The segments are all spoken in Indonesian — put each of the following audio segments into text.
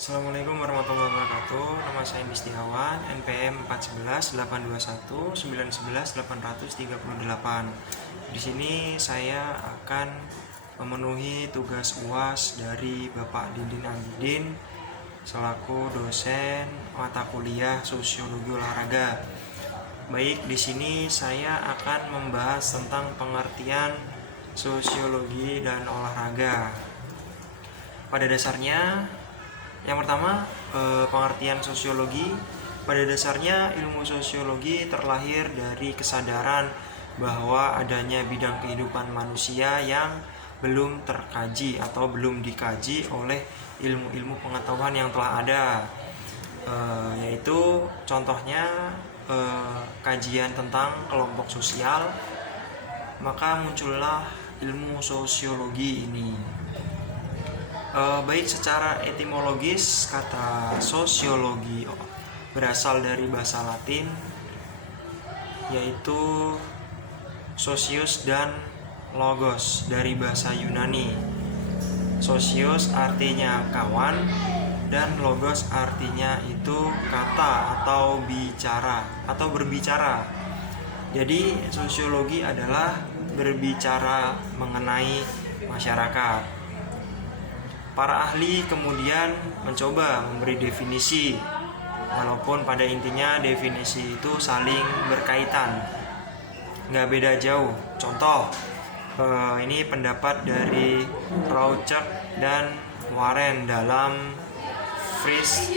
Assalamualaikum warahmatullahi wabarakatuh. Nama saya Mistiawan, NPM 411 821 911 838. Di sini saya akan memenuhi tugas UAS dari Bapak Didin Abidin selaku dosen mata kuliah Sosiologi Olahraga. Baik, di sini saya akan membahas tentang pengertian sosiologi dan olahraga. Pada dasarnya, yang pertama, pengertian sosiologi. Pada dasarnya, ilmu sosiologi terlahir dari kesadaran bahwa adanya bidang kehidupan manusia yang belum terkaji atau belum dikaji oleh ilmu-ilmu pengetahuan yang telah ada, yaitu contohnya kajian tentang kelompok sosial. Maka muncullah ilmu sosiologi ini. Baik secara etimologis, kata sosiologi berasal dari bahasa Latin, yaitu sosius dan logos dari bahasa Yunani. Sosius artinya kawan dan logos artinya itu kata atau bicara atau berbicara. Jadi sosiologi adalah berbicara mengenai masyarakat. Para ahli kemudian mencoba memberi definisi, walaupun pada intinya definisi itu saling berkaitan, nggak beda jauh. Contoh, ini pendapat dari Rauchak dan Warren dalam Fritz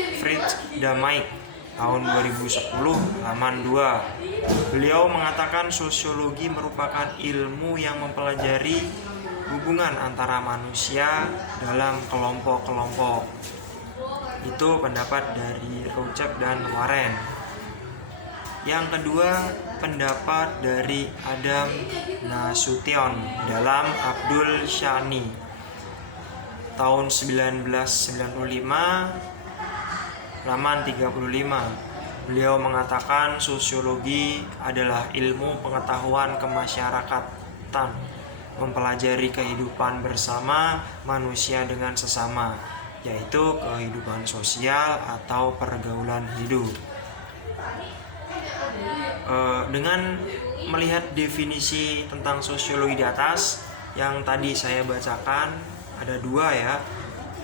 Damaik tahun 2010 halaman 2. Beliau mengatakan sosiologi merupakan ilmu yang mempelajari hubungan antara manusia dalam kelompok-kelompok. Itu pendapat dari Rauchak dan Warren. Yang kedua, pendapat dari Adam Nasution dalam Abdul Shani tahun 1995 halaman 35. Beliau mengatakan sosiologi adalah ilmu pengetahuan kemasyarakatan, mempelajari kehidupan bersama manusia dengan sesama, yaitu kehidupan sosial atau pergaulan hidup. Dengan melihat definisi tentang sosiologi di atas yang tadi saya bacakan, ada dua ya.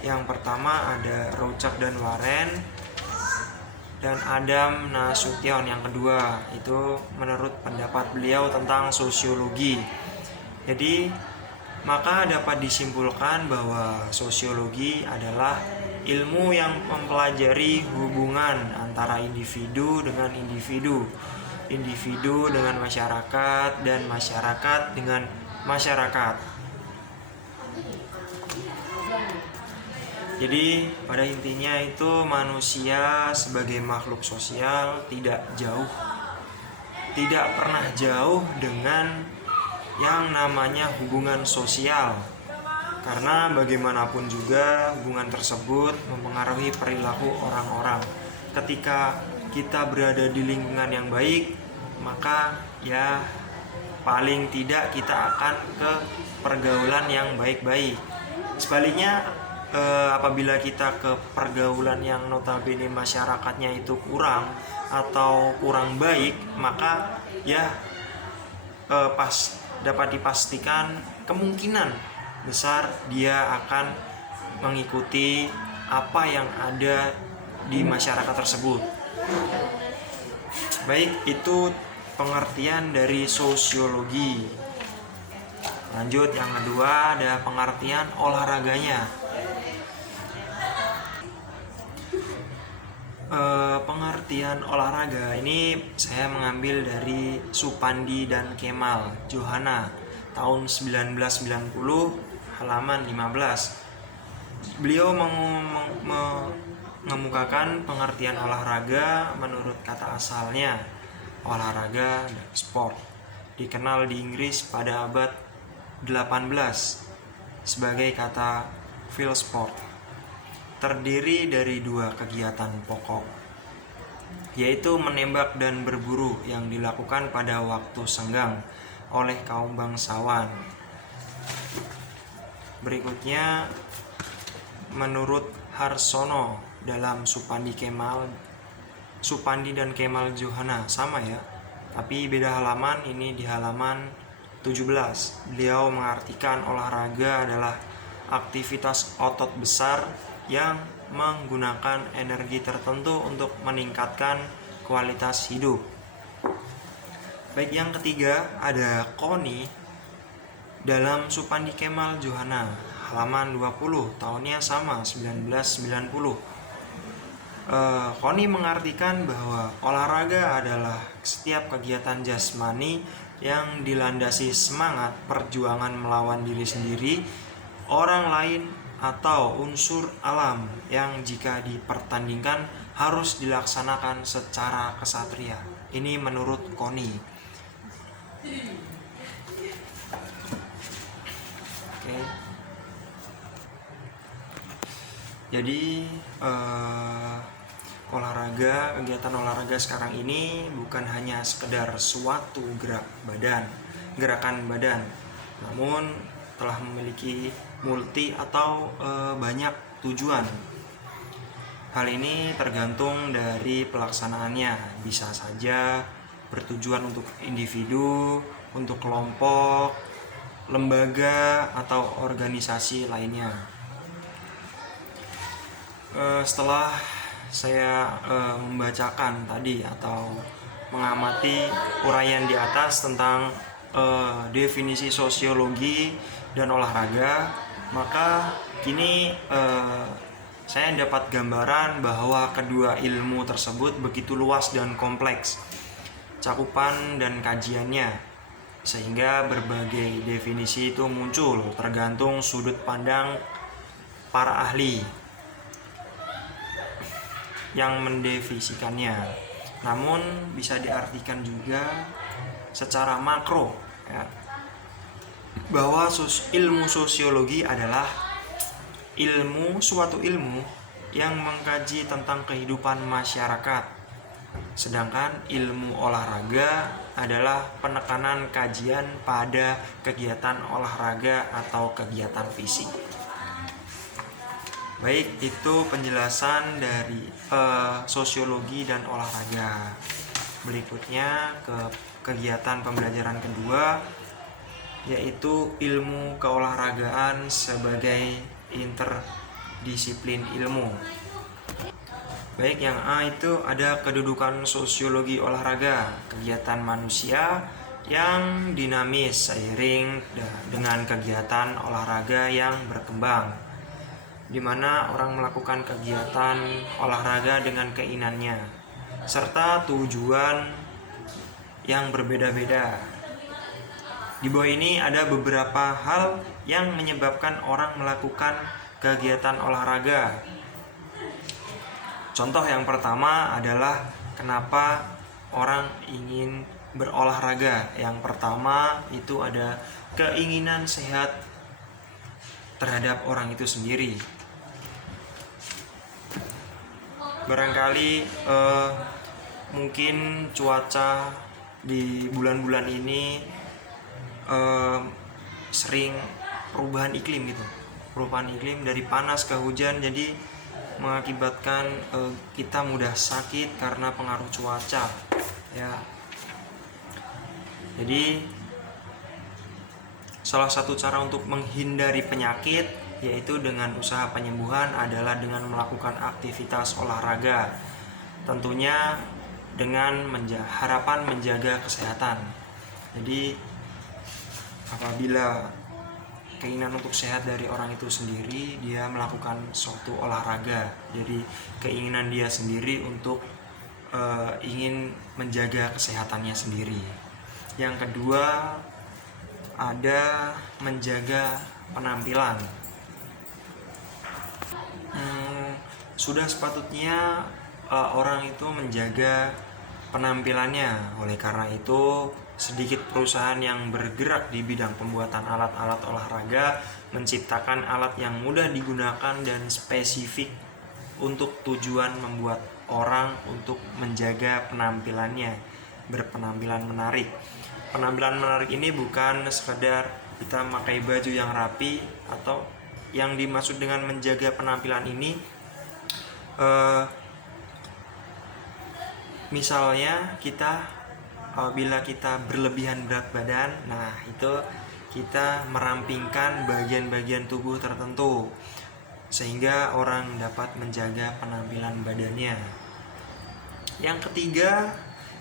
Yang pertama ada Rauchak dan Warren, dan Adam Nasution yang kedua. Itu menurut pendapat beliau tentang sosiologi. Jadi maka dapat disimpulkan bahwa sosiologi adalah ilmu yang mempelajari hubungan antara individu dengan individu, individu dengan masyarakat, dan masyarakat dengan masyarakat. Jadi pada intinya itu manusia sebagai makhluk sosial tidak pernah jauh dengan yang namanya hubungan sosial, karena bagaimanapun juga hubungan tersebut mempengaruhi perilaku orang-orang. Ketika kita berada di lingkungan yang baik, maka ya paling tidak kita akan ke pergaulan yang baik-baik. Sebaliknya, apabila kita ke pergaulan yang notabene masyarakatnya itu kurang atau kurang baik, maka ya dapat dipastikan kemungkinan besar dia akan mengikuti apa yang ada di masyarakat tersebut. Baik, itu pengertian dari sosiologi. Lanjut, yang kedua ada pengertian olahraganya. Pengertian olahraga ini saya mengambil dari Supandi dan Kemal Johana tahun 1990 halaman 15. Beliau mengemukakan pengertian olahraga menurut kata asalnya. Olahraga dan sport dikenal di Inggris pada abad 18 sebagai kata field sport. Terdiri dari dua kegiatan pokok, yaitu menembak dan berburu yang dilakukan pada waktu senggang oleh kaum bangsawan. Berikutnya, menurut Harsono dalam Supandi dan Kemal Johana, sama ya, tapi beda halaman. Ini di halaman 17. Beliau mengartikan olahraga adalah aktivitas otot besar yang menggunakan energi tertentu untuk meningkatkan kualitas hidup. Baik, yang ketiga ada Koni dalam Supandi Kemal Johana, halaman 20, tahunnya sama, 1990. Koni mengartikan bahwa olahraga adalah setiap kegiatan jasmani yang dilandasi semangat perjuangan melawan diri sendiri, orang lain, atau unsur alam yang jika dipertandingkan harus dilaksanakan secara kesatria. Ini menurut Koni. Oke. Jadi kegiatan olahraga sekarang ini bukan hanya sekedar suatu gerakan badan, namun telah memiliki multi atau banyak tujuan. Hal ini tergantung dari pelaksanaannya, bisa saja bertujuan untuk individu, untuk kelompok, lembaga, atau organisasi lainnya. Setelah saya membacakan tadi atau mengamati uraian di atas tentang definisi sosiologi dan olahraga, maka kini saya dapat gambaran bahwa kedua ilmu tersebut begitu luas dan kompleks cakupan dan kajiannya, sehingga berbagai definisi itu muncul tergantung sudut pandang para ahli yang mendefinisikannya. Namun bisa diartikan juga secara makro ya, bahwa ilmu sosiologi adalah suatu ilmu yang mengkaji tentang kehidupan masyarakat, sedangkan ilmu olahraga adalah penekanan kajian pada kegiatan olahraga atau kegiatan fisik. Baik, itu penjelasan dari sosiologi dan olahraga. Berikutnya ke kegiatan pembelajaran kedua, yaitu ilmu keolahragaan sebagai interdisiplin ilmu. Baik, yang A itu ada kedudukan sosiologi olahraga, kegiatan manusia yang dinamis seiring dengan kegiatan olahraga yang berkembang, di mana orang melakukan kegiatan olahraga dengan keinginannya serta tujuan yang berbeda-beda. Di bawah ini ada beberapa hal yang menyebabkan orang melakukan kegiatan olahraga. Contoh yang pertama adalah kenapa orang ingin berolahraga. Yang pertama itu ada keinginan sehat terhadap orang itu sendiri. Barangkali mungkin cuaca di bulan-bulan ini sering perubahan iklim dari panas ke hujan, jadi mengakibatkan kita mudah sakit karena pengaruh cuaca ya. Jadi salah satu cara untuk menghindari penyakit yaitu dengan usaha penyembuhan adalah dengan melakukan aktivitas olahraga, tentunya dengan harapan menjaga kesehatan. Jadi apabila keinginan untuk sehat dari orang itu sendiri, dia melakukan suatu olahraga, jadi keinginan dia sendiri untuk ingin menjaga kesehatannya sendiri. Yang kedua ada menjaga penampilan. Sudah sepatutnya orang itu menjaga penampilannya. Oleh karena itu, sedikit perusahaan yang bergerak di bidang pembuatan alat-alat olahraga menciptakan alat yang mudah digunakan dan spesifik untuk tujuan membuat orang untuk menjaga penampilannya, berpenampilan menarik. Penampilan menarik ini bukan sekedar kita memakai baju yang rapi, atau yang dimaksud dengan menjaga penampilan ini Eh, Misalnya bila kita berlebihan berat badan, nah itu kita merampingkan bagian-bagian tubuh tertentu sehingga orang dapat menjaga penampilan badannya. Yang ketiga,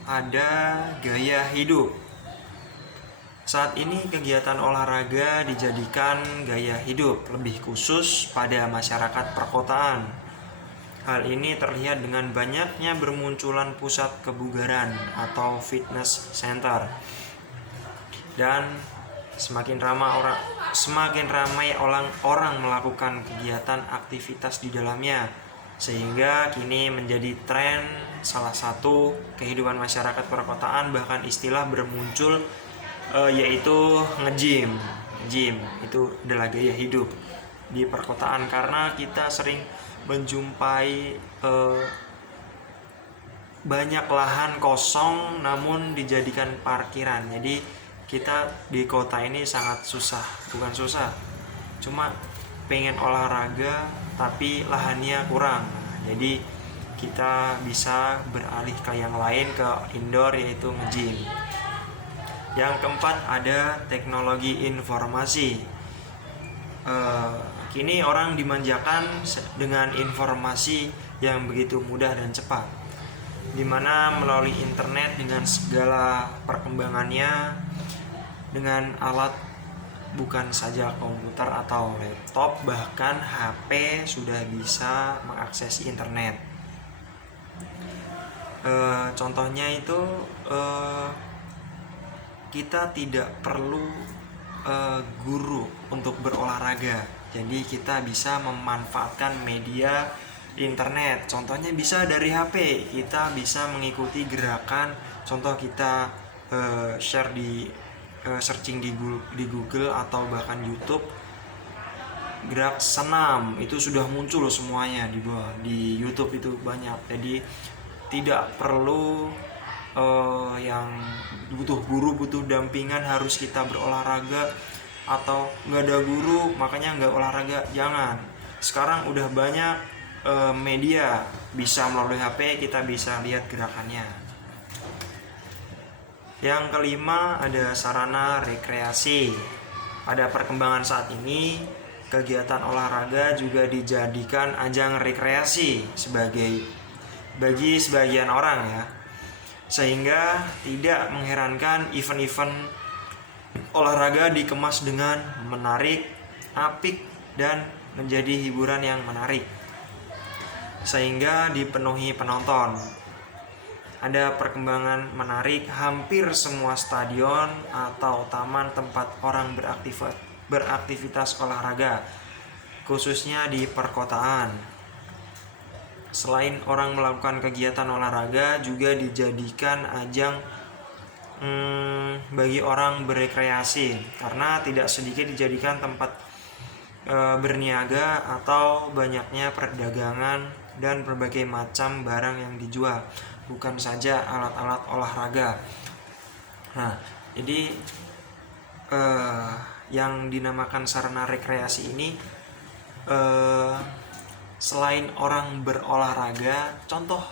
ada gaya hidup. Saat ini kegiatan olahraga dijadikan gaya hidup, lebih khusus pada masyarakat perkotaan. Hal ini terlihat dengan banyaknya bermunculan pusat kebugaran atau fitness center, dan semakin ramai orang melakukan kegiatan aktivitas di dalamnya, sehingga kini menjadi tren salah satu kehidupan masyarakat perkotaan, bahkan istilah bermuncul yaitu nge-gym. Gym itu adalah gaya hidup di perkotaan karena kita sering menjumpai banyak lahan kosong namun dijadikan parkiran. Jadi kita di kota ini sangat susah, bukan susah, cuma pengen olahraga tapi lahannya kurang. Jadi kita bisa beralih ke yang lain, ke indoor, yaitu nge-gym. Yang keempat, ada teknologi informasi. Kini orang dimanjakan dengan informasi yang begitu mudah dan cepat, dimana melalui internet dengan segala perkembangannya, dengan alat bukan saja komputer atau laptop, bahkan HP sudah bisa mengakses internet. Contohnya itu kita tidak perlu guru untuk berolahraga, jadi kita bisa memanfaatkan media internet. Contohnya bisa dari HP, kita bisa mengikuti gerakan. Contoh kita share searching di Google atau bahkan YouTube, gerak senam itu sudah muncul semuanya di YouTube, itu banyak. Jadi tidak perlu yang butuh guru, butuh dampingan, harus kita berolahraga atau nggak ada guru makanya nggak olahraga. Jangan. Sekarang udah banyak media, bisa melalui HP kita bisa lihat gerakannya. Yang kelima, ada sarana rekreasi. Pada perkembangan saat ini, kegiatan olahraga juga dijadikan ajang rekreasi bagi sebagian orang ya. Sehingga tidak mengherankan event-event olahraga dikemas dengan menarik, apik, dan menjadi hiburan yang menarik sehingga dipenuhi penonton. Ada perkembangan menarik, hampir semua stadion atau taman tempat orang beraktivitas olahraga, khususnya di perkotaan. Selain orang melakukan kegiatan olahraga, juga dijadikan ajang bagi orang berekreasi, karena tidak sedikit dijadikan tempat berniaga atau banyaknya perdagangan dan berbagai macam barang yang dijual, bukan saja alat-alat olahraga. Nah, jadi yang dinamakan sarana rekreasi ini selain orang berolahraga, contoh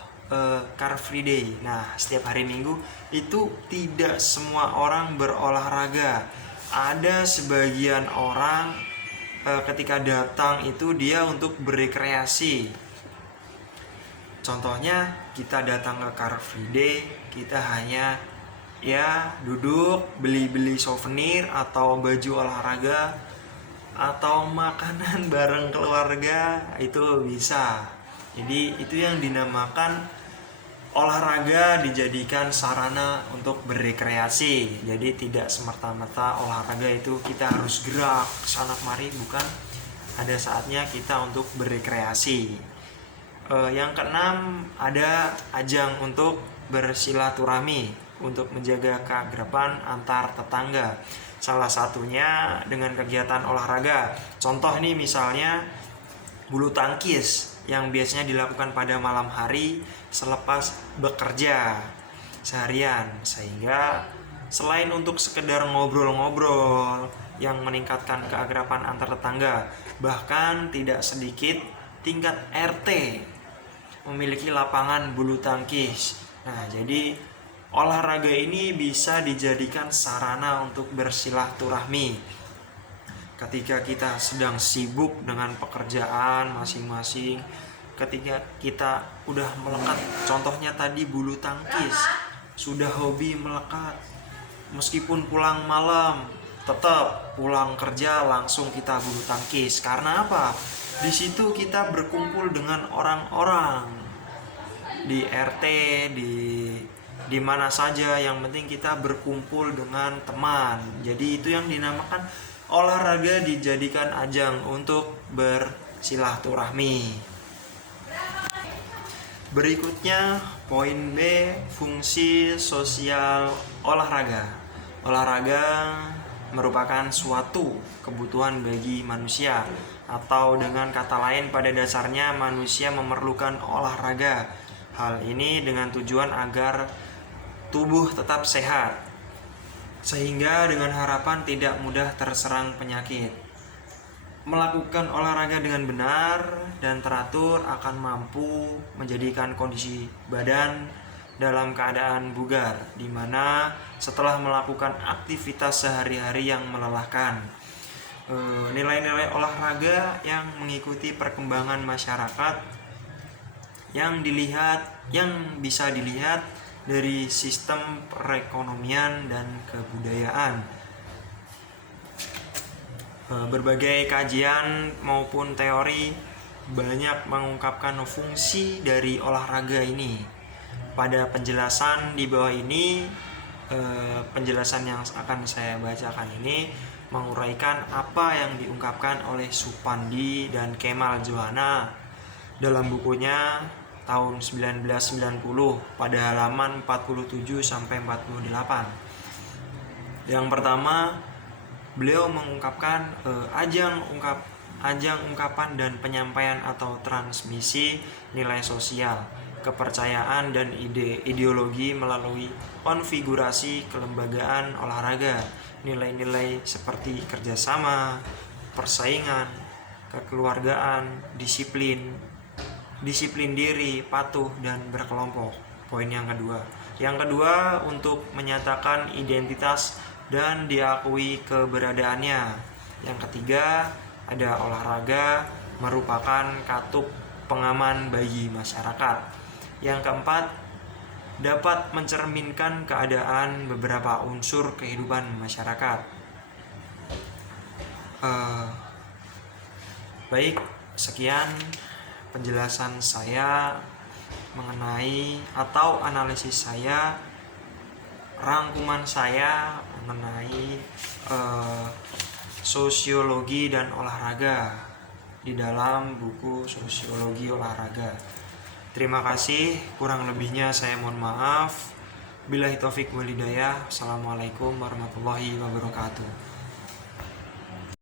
Car Free Day. Nah, setiap hari Minggu itu tidak semua orang berolahraga. Ada sebagian orang ketika datang itu dia untuk berekreasi. Contohnya kita datang ke Car Free Day, kita hanya duduk, beli-beli souvenir atau baju olahraga atau makanan bareng keluarga, itu bisa. Jadi itu yang dinamakan olahraga dijadikan sarana untuk berekreasi. Jadi tidak semerta-merta olahraga itu kita harus gerak sana kemari, bukan. Ada saatnya kita untuk berekreasi. Yang keenam, ada ajang untuk bersilaturahmi, untuk menjaga keakraban antar tetangga. Salah satunya dengan kegiatan olahraga. Contoh nih, misalnya bulu tangkis yang biasanya dilakukan pada malam hari selepas bekerja seharian, sehingga selain untuk sekedar ngobrol-ngobrol yang meningkatkan keakraban antar tetangga, bahkan tidak sedikit tingkat RT memiliki lapangan bulu tangkis. Nah, jadi olahraga ini bisa dijadikan sarana untuk bersilaturahmi. Ketika kita sedang sibuk dengan pekerjaan masing-masing, ketika kita udah melekat, contohnya tadi bulu tangkis, sudah hobi melekat, meskipun pulang malam, tetap pulang kerja langsung kita bulu tangkis. Karena apa? Di situ kita berkumpul dengan orang-orang di RT, di mana saja, yang penting kita berkumpul dengan teman. Jadi itu yang dinamakan olahraga dijadikan ajang untuk bersilaturahmi. Berikutnya poin B, fungsi sosial olahraga. Olahraga merupakan suatu kebutuhan bagi manusia, atau dengan kata lain pada dasarnya manusia memerlukan olahraga. Hal ini dengan tujuan agar tubuh tetap sehat, sehingga dengan harapan tidak mudah terserang penyakit. Melakukan olahraga dengan benar dan teratur akan mampu menjadikan kondisi badan dalam keadaan bugar, di mana setelah melakukan aktivitas sehari-hari yang melelahkan. Nilai-nilai olahraga yang mengikuti perkembangan masyarakat yang bisa dilihat dari sistem perekonomian dan kebudayaan. Berbagai kajian maupun teori banyak mengungkapkan fungsi dari olahraga ini. Pada penjelasan di bawah ini, penjelasan yang akan saya bacakan ini menguraikan apa yang diungkapkan oleh Supandi dan Kemal Johana dalam bukunya tahun 1990 pada halaman 47 sampai 48. Yang pertama, beliau mengungkapkan ajang ungkapan dan penyampaian atau transmisi nilai sosial, kepercayaan dan ideologi melalui konfigurasi kelembagaan olahraga. Nilai-nilai seperti kerjasama, persaingan, kekeluargaan, disiplin diri, patuh, dan berkelompok. Poin yang kedua. Yang kedua, untuk menyatakan identitas dan diakui keberadaannya. Yang ketiga, ada olahraga merupakan katup pengaman bagi masyarakat. Yang keempat, dapat mencerminkan keadaan beberapa unsur kehidupan masyarakat. Baik, sekian penjelasan saya mengenai atau analisis saya, rangkuman saya mengenai sosiologi dan olahraga di dalam buku Sosiologi Olahraga. Terima kasih, kurang lebihnya saya mohon maaf. Billahi taufik wal hidayah. Assalamualaikum warahmatullahi wabarakatuh.